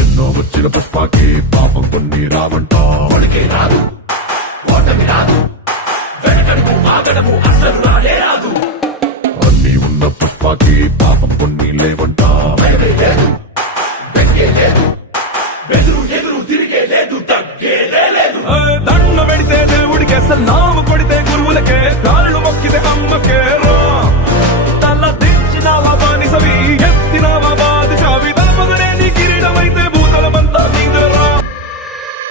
ఎన్నో వచ్చిన పుష్పకి పాపం కొన్ని రావంట వాడికే రాదు ఓటమి రాదు వెనకడుగు ఆగడము అసలు రాలే రాదు అన్ని ఉన్న పుష్పకి పాపం కొన్ని లేవంట భయమే లేదు బెంగే లేదు బెదురు ఎదురు తిరిగే లేదు తగ్గేదే లేదు దండ పెడితే దేవుడికి అసలు నాము కొడితే గురువులకే కాళ్ళు మొక్కితే అమ్మకే రా తల దించినావా బానిసవి ఎత్తినావా బాదిషావి తలపదనే నీ కిరీటమైతే భూతలమంతా నీదరా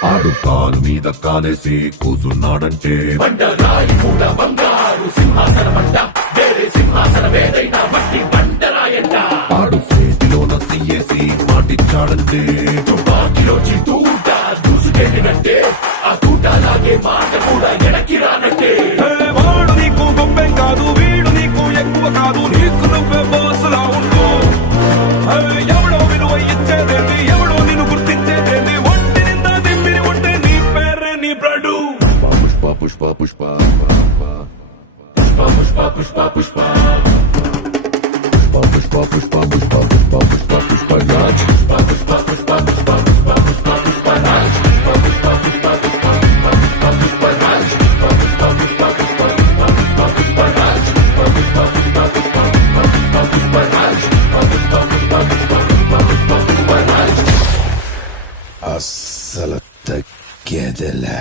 ఆడు కాలు మీద కాలేసి కూసున్నాడంటే బండరాయి మూడ బంగారు సింహాసనమంట వేరే సింహాసనమేదైనా మట్టి బండరాయంట ఆడు చేతిలోన సీయేసి మాటిచ్చాడంటే తుపాకిలో తూట దూసుకెళ్ళినట్టే ఆ తూట లాగే మాట కూడా ఎనక్కి రానట్టే వాడు నీకు గొప్పేం కాదు వీడు నీకు ఎక్కువ కాదు నీకు నువ్వే బాసులా ఉంటూ ఎవడో విలువ ఇచ్చేదేంది ఎవడో నిన్ను గుర్తించేదేంది ఒంటి నిందా దిమ్మిరి ఉంటే నీ పేరే నీ బ్రడు పుష్ప పుష్ప పుష్ప పుష్ప పుష్ప పుష్ప పుష్ప పుష్ప పుష్ప పుష్ప పుష్ప పుష్ప పుష్ప పుష్ప రాజ్ పుష్ప పుష్ప పుష్ప పుష్ప పుష్ప పుష్ప పుష్ప రాజ్ పుష్ప పుష్ప పుష్ప పుష్ప పుష్ప పుష్ప పుష్ప రాజ్ పుష్ప పుష్ప పుష్ప పుష్ప పుష్ప పుష్ప పుష్ప రాజ్ పుష్ప పుష్ప పుష్ప పుష్ప పుష్ప పుష్ప రాజ్ పుష్ప పుష్ప పుష్ప పుష్ప పుష్ప పుష్ప రాజ్ అస్సలు తగ్గేదిలే.